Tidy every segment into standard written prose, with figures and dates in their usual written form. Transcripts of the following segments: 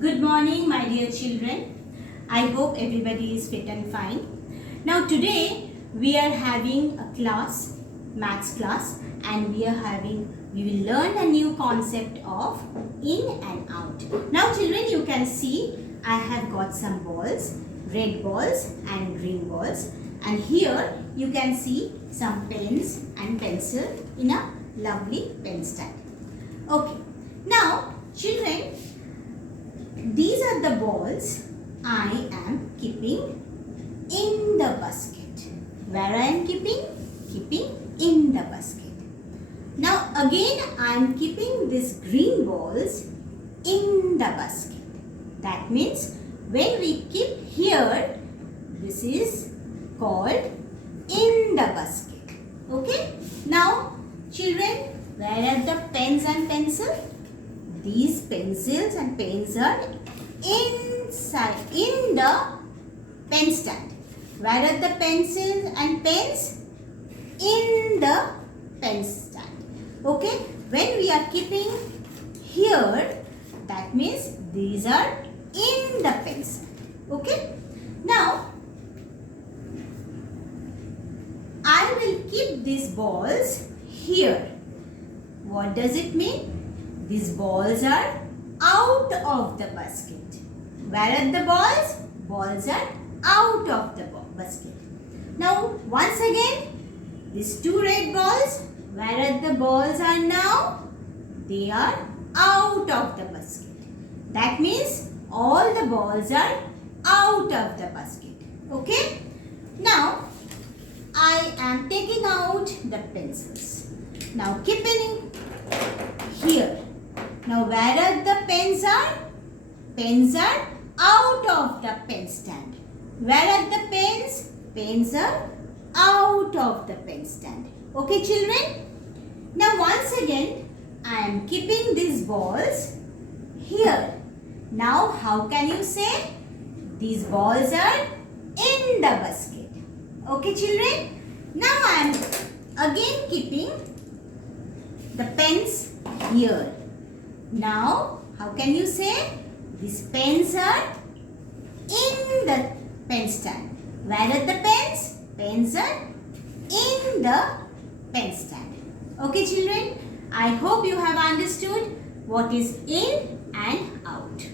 Good morning, my dear children. I hope everybody is fit and fine. Now today we are having a class, maths class, and we will learn a new concept of in and out. Now children, you can see I have got some balls, red balls and green balls, and here you can see some pens and pencil in a lovely pen stand. Okay. Now children, these are the balls I am keeping in the basket. Where I am keeping? Keeping in the basket. Now again I am keeping these green balls in the basket. That means when we keep here, this is called in the basket. Okay? Now children, where are the pens and pencils? These pencils and pens are inside in the pen stand. Where are the pencils and pens? In the pen stand. Okay? When we are keeping here, that means these are in the pen stand. Okay? Now, I will keep these balls here. What does it mean? These balls are out of the basket. Where are the balls? Balls are out of the basket. Now, once again, these two red balls, where are the balls are now? They are out of the basket. That means all the balls are out of the basket. Okay? Now, I am taking out the pencils. Now, keeping here. Now, where are the pens are? Pens are out of the pen stand. Where are the pens? Pens are out of the pen stand. Okay, children? Now, once again, I am keeping these balls here. Now, how can you say? These balls are in the basket. Okay, children? Now, I am again keeping the pens here. Now, how can you say? These pens are in the pen stand. Where are the pens? Pens are in the pen stand. Okay, children? I hope you have understood what is in and out.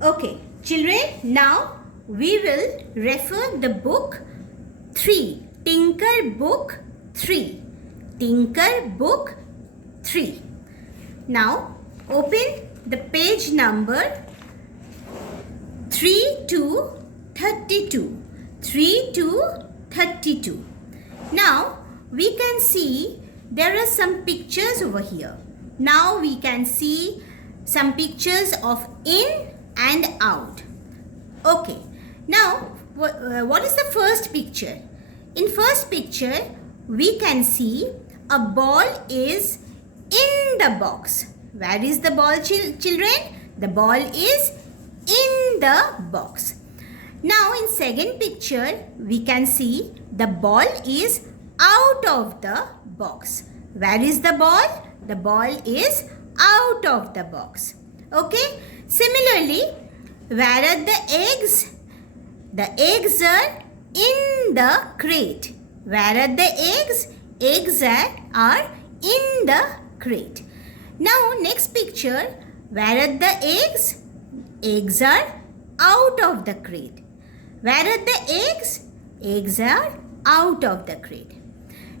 Okay, children, now we will refer the book 3. Tinker Book 3. Tinker Book 3. Now, open the page number 3 to 32. 3 to 32. Now, we can see there are some pictures over here. Now, we can see some pictures of in and out. Okay. Now, what is the first picture? In first picture, we can see a ball is in the box. Where is the ball, children? The ball is in the box. Now, in second picture, we can see the ball is out of the box. Where is the ball? The ball is out of the box. Okay? Similarly, where are the eggs? The eggs are in the crate. Where are the eggs? Eggs are in the crate. Now, next picture, where are the eggs? Eggs are out of the crate. Where are the eggs? Eggs are out of the crate.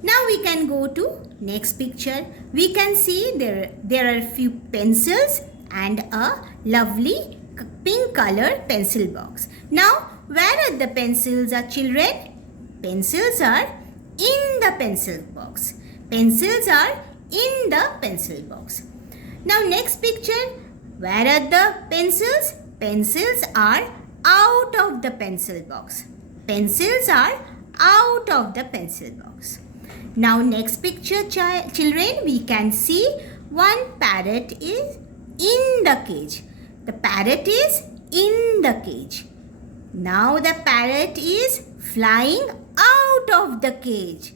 Now, we can go to next picture. We can see there are a few pencils and a lovely pink color pencil box. Now, where are the pencils are, children? Pencils are in the pencil box. Pencils are in the pencil box. Now, next picture, where are the pencils? Pencils are out of the pencil box. Pencils are out of the pencil box. Now, next picture, children, we can see one parrot is in the cage. The parrot is in the cage. Now, the parrot is flying out of the cage.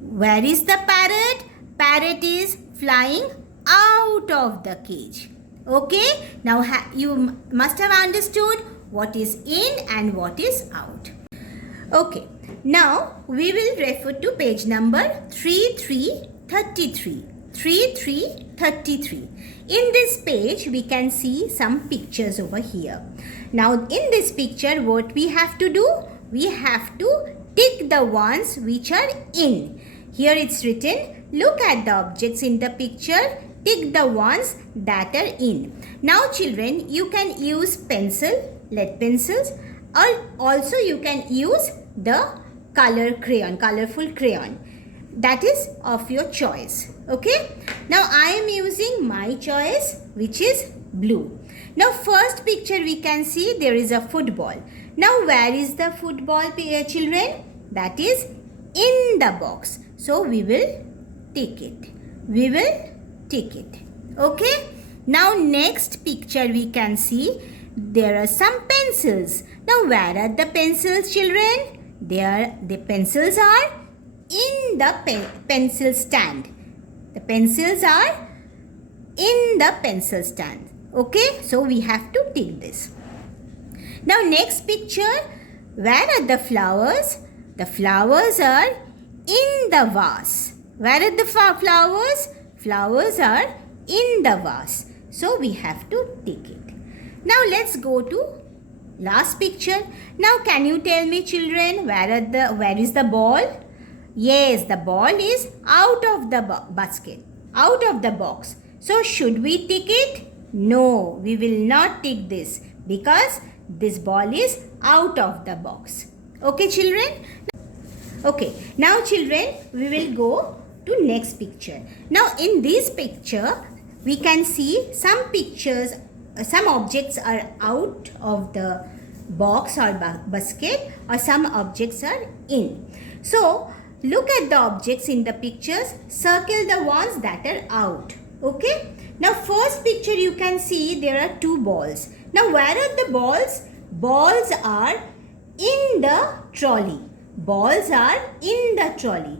Where is the parrot? Parrot is flying out of the cage. Okay, now you must have understood what is in and what is out. Okay, now we will refer to page number 3333. 3333. In this page, we can see some pictures over here. Now, in this picture, what we have to do? We have to tick the ones which are in. Here it's written, look at the objects in the picture, tick the ones that are in. Now, children, you can use pencil, lead pencils, or also you can use the colorful crayon. That is of your choice. Okay, now I am using my choice, which is blue. Now first picture we can see there is a football. Now where is the football, children? That is in the box. So we will take it. We will take it. Okay, now next picture we can see there are some pencils. Now where are the pencils, children? The pencils are in the pencil stand. The pencils are in the pencil stand. Okay, so we have to tick this. Now next picture, where are the flowers? The flowers are in the vase. Where are the flowers? Flowers are in the vase. So we have to tick it. Now let's go to last picture. Now can you tell me, children, where is the ball? Yes, the ball is out of the basket, out of the box. So should we tick it? No, we will not tick this because this ball is out of the box. Okay, children? Okay, now children, we will go to next picture. Now in this picture, we can see some pictures, some objects are out of the box or basket, or some objects are in. So look at the objects in the pictures, circle the ones that are out. Okay. Now first picture you can see there are two balls. Now where are the balls? Balls are in the trolley. Balls are in the trolley.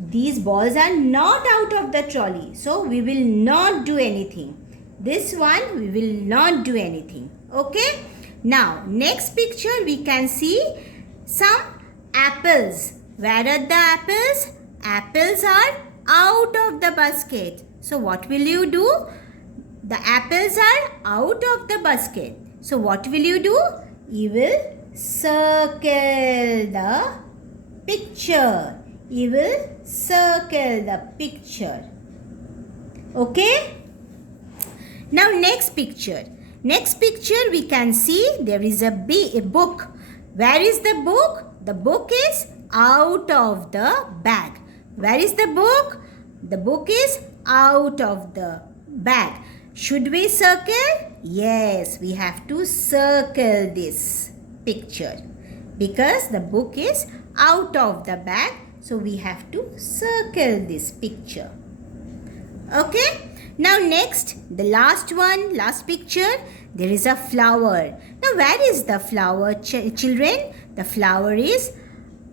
These balls are not out of the trolley. So we will not do anything. This one we will not do anything. Okay. Now next picture we can see some apples. Where are the apples? Apples are out of the basket. So what will you do? The apples are out of the basket. So what will you do? You will circle the picture. You will circle the picture. Okay? Now next picture. Next picture we can see there is a book. Where is the book? The book is out of the bag. Where is the book? The book is out of the bag. Should we circle? Yes, we have to circle this picture because the book is out of the bag. So we have to circle this picture. Okay. Now next, the last one, last picture, there is a flower. Now where is the flower, children? The flower is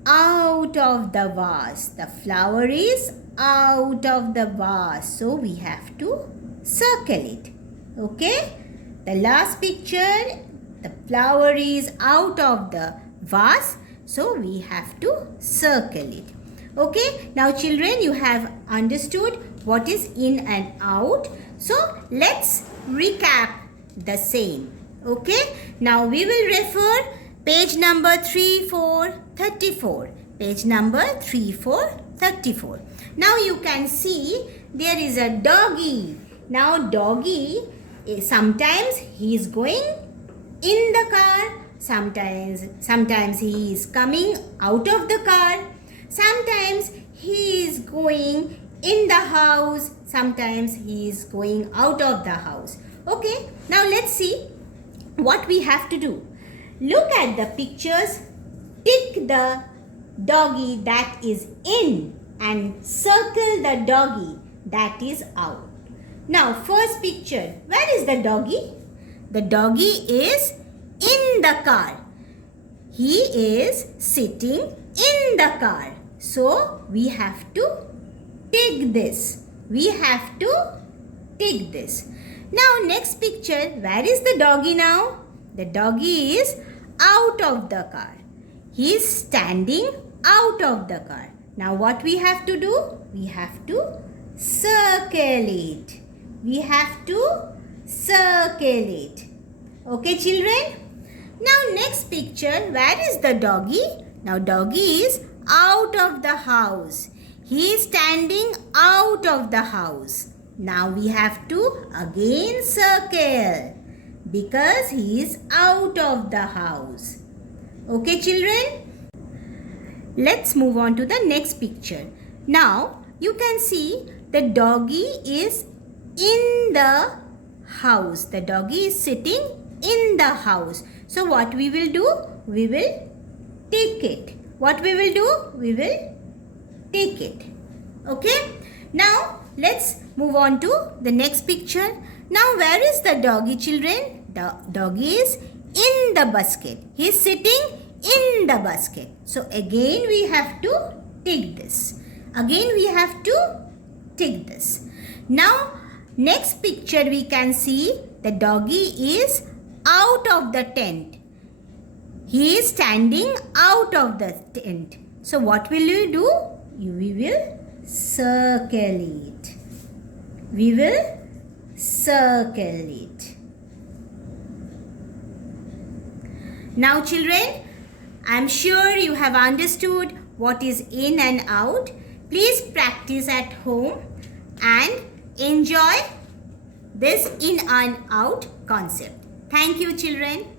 out of the vase. The flower is out of the vase. So we have to circle it. Okay. The last picture, the flower is out of the vase. So we have to circle it. Okay. Now children, you have understood what is in and out. So let's recap the same. Okay. Now we will refer page number 3434. Page number 3434. Now you can see there is a doggy. Now doggy, sometimes he is going in the car. Sometimes he is coming out of the car. Sometimes he is going in the house. Sometimes he is going out of the house. Okay. Now let's see what we have to do. Look at the pictures. Tick the doggy that is in and circle the doggy that is out. Now first picture. Where is the doggy? The doggy is in the car. He is sitting in the car. So we have to tick this. We have to tick this. Now next picture, where is the doggy now? The doggy is out of the car. He is standing out of the car. Now what we have to do? We have to circle it. We have to circle it. Okay children? Now next picture, where is the doggy? Now doggy is out of the house. He is standing out of the house. Now we have to again circle because he is out of the house. Okay children? Let's move on to the next picture. Now you can see the doggy is in the house. The doggy is sitting in the house. So what we will do? We will take it. What we will do? We will take it. Okay? Now let's move on to the next picture. Now where is the doggy children? The doggy is in the basket. He is sitting in the basket. So again we have to take this. Again we have to take this. Now next picture we can see the doggy is out of the tent. He is standing out of the tent. So what will you do? We will circle it. We will circle it. Now children, I am sure you have understood what is in and out. Please practice at home and enjoy this in and out concept. Thank you children.